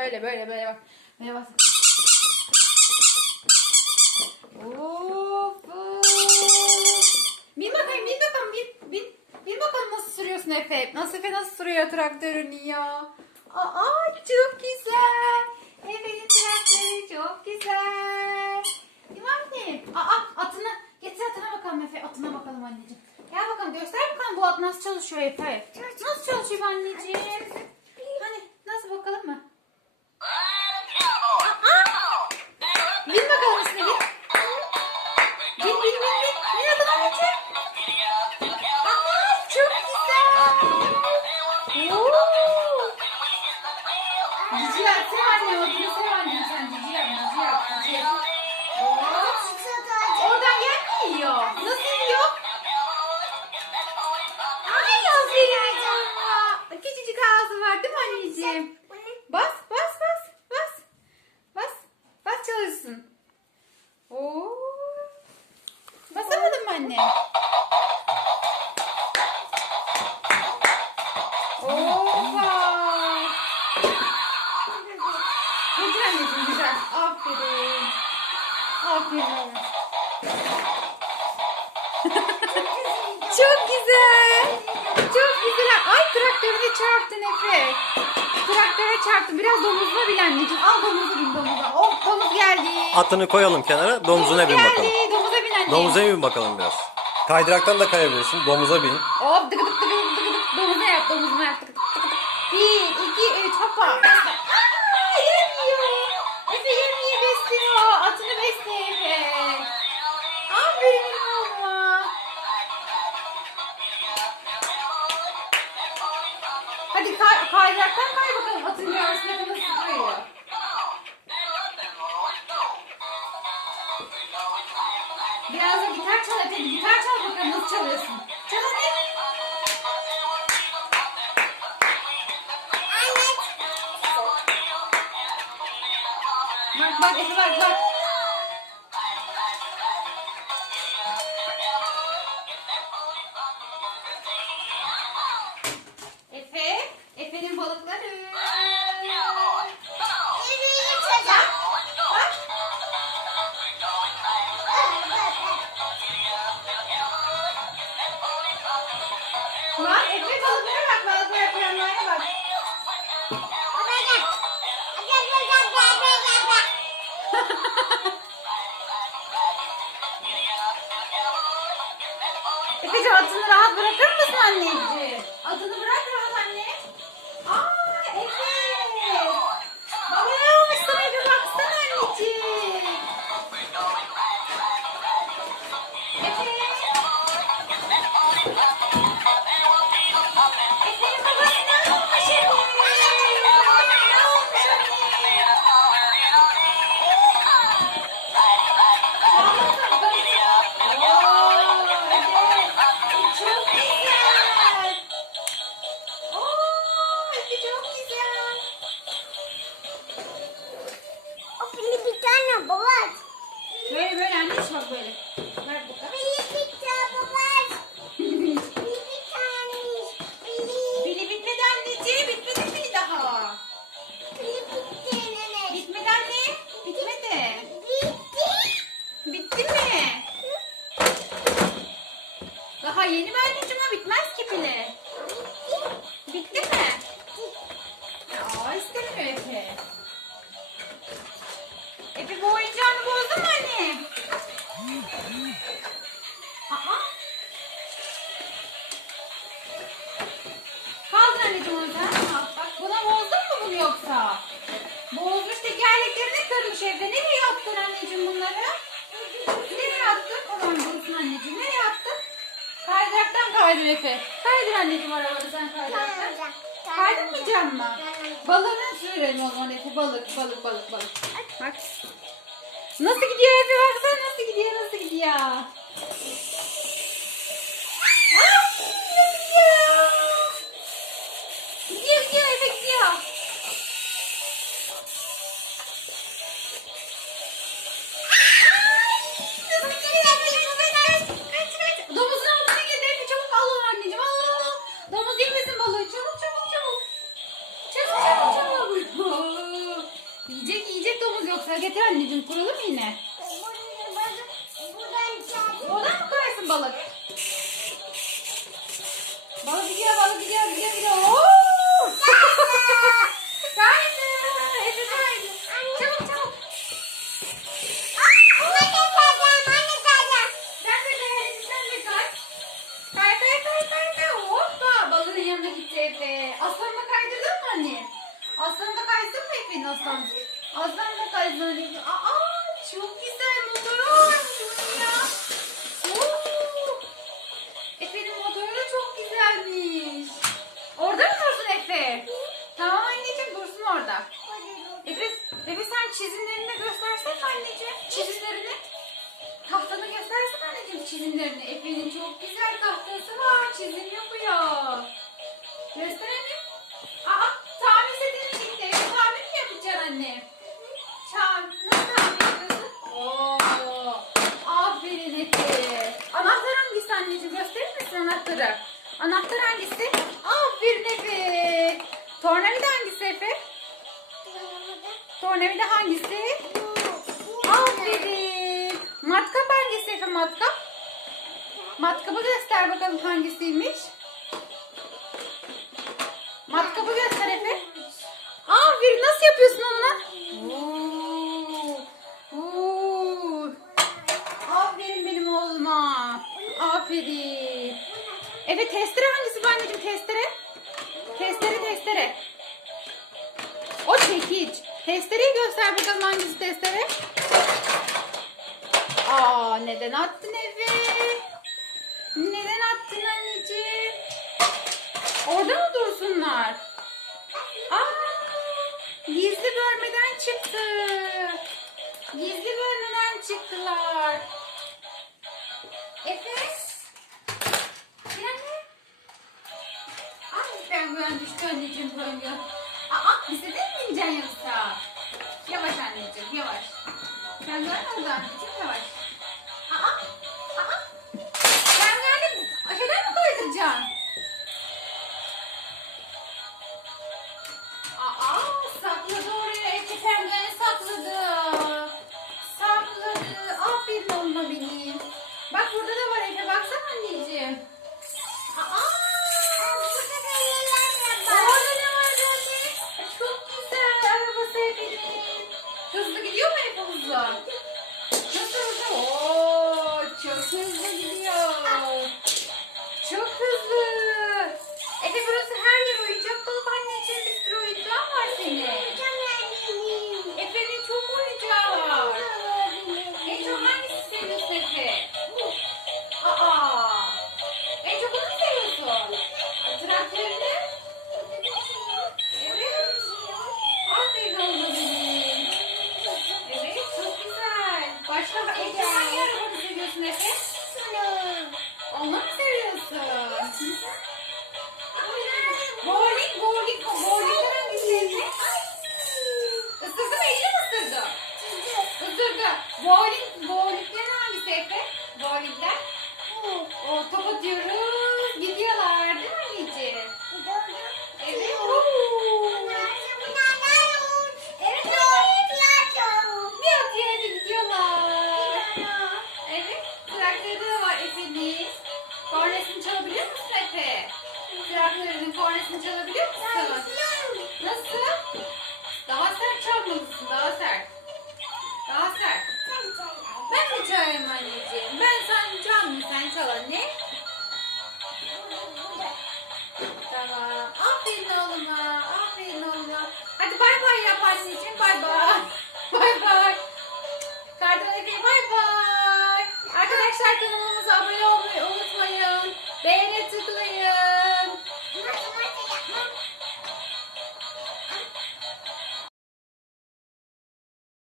Böyle böyle böyle bak. Böyle bastır. Of. Bin bakayım bin bakalım bin, bin, bin bakalım nasıl sürüyorsun Efe. Nasıl Efe nasıl sürüyor traktörünü ya. Aa çok güzel. Efe'nin traktörü çok güzel. Değil mi anne? Aa atını getir atına bakalım Efe. Atına bakalım anneciğim. Gel bakalım göster bakalım bu at nasıl çalışıyor Efe. Nasıl çalışıyor anneciğim? Çarptın. Biraz domuzuna bil anneciğim. Al domuzu bin domuza. Oh domuz geldi. Atını koyalım kenara. Domuzuna bin Domuz bakalım. geldi. Domuza bin anne. Domuza bin bakalım biraz. Kaydıraktan da kayabilirsin. Domuza bin. Hop dık dık dık dık dık. Domuzuna yap domuzuna yap. Dık dık dık. Bir, iki, üç hoppa. Çalıyorsun. Çal hadi. Bak bak Efe bak bak. Efe, Efe'nin balıkları. Efe'cim atını rahat bırakır mısın anneciğim? Atını bırak istemiyor Efe. Efe bu oyuncağını bozdun mu anne? Aa. Kaldır anneciğim. Al, Bak buna bozdun mu bunu yoksa? Bozmuş tekerleklerini kırmış evde. Nereye attın anneciğim bunları? Nereye attın? Aman dursun anneciğim. Nereye attın? Kaydıraktan kaydır Efe. Kaydır anneciğim arabanı sen kaydıraktan. Kaydırmayacak mı? Balığını sürelim o zaman Efe. Balık, balık, balık, balık. Bak. Nasıl gidiyor Efe? Baksana nasıl gidiyor, nasıl gidiyor. Anneciğim kuralım yine? Aslan da kaysın anne. Aa çok güzel bunun ya. Oo. Efe'nin motoru da çok güzelmiş. Orada mı dursun Efe? Tamam anneciğim dursun orada. Efe, Efe sen çizimlerini göstersene anneciğim. Çizimlerini. Tahtanı göstersene anneciğim çizimlerini. Efe'nin çok güzel tahtası var. Çizim yapıyor. Gösterelim. Anneciğim? Gösterir misin anahtarı? Anahtar hangisi? Aferin Efe. Tornavida hangisi Efe? Tornavida hangisi? Aferin. Matkap hangisi Efe matkap? Matkapı göster bakalım hangisiymiş. Matkapı göster Efe. Aferin nasıl yapıyorsun onunla? Oo. Testere hangisi bu anneciğim testere? Testere testere. O çekiç. Testereyi göster bakalım hangisi testere? Aa neden attın Efe? Neden attın anneciğim? Orada mı dursunlar? Aa, gizli bölmeden çıktı. Gizli bölmeden çıktılar. Penguen düştü anneciğim penguen. Aa bize de mi bineceksin yoksa? Yavaş anneciğim yavaş. Penguen orada anneciğim yavaş. Aa. Başka Efe hangi arabanı seviyorsun Efe? Onu mu seviyorsun? Bowling, bowling, bowlingden hangisi mı? Elini mi ısırdı? Isırdı. Bowling, bowlingden hangisi Efe? Bowlingden. O top atıyoruz. Traktörünün kornesini çalabiliyor musun? Nasıl? Daha sert çalmalısın. Daha sert. Daha sert. Ben mi çalayım anneciğim? Ben sen çalmayayım. Sen çal anne. Tamam. Aferin oğluma. Aferin oğluma. Hadi bay bay yap anneciğim. Bay bay. Bay bay. Efe bay bay. Arkadaşlar kanalımıza abone olmayı unutmayın. Beğeni tıklayın.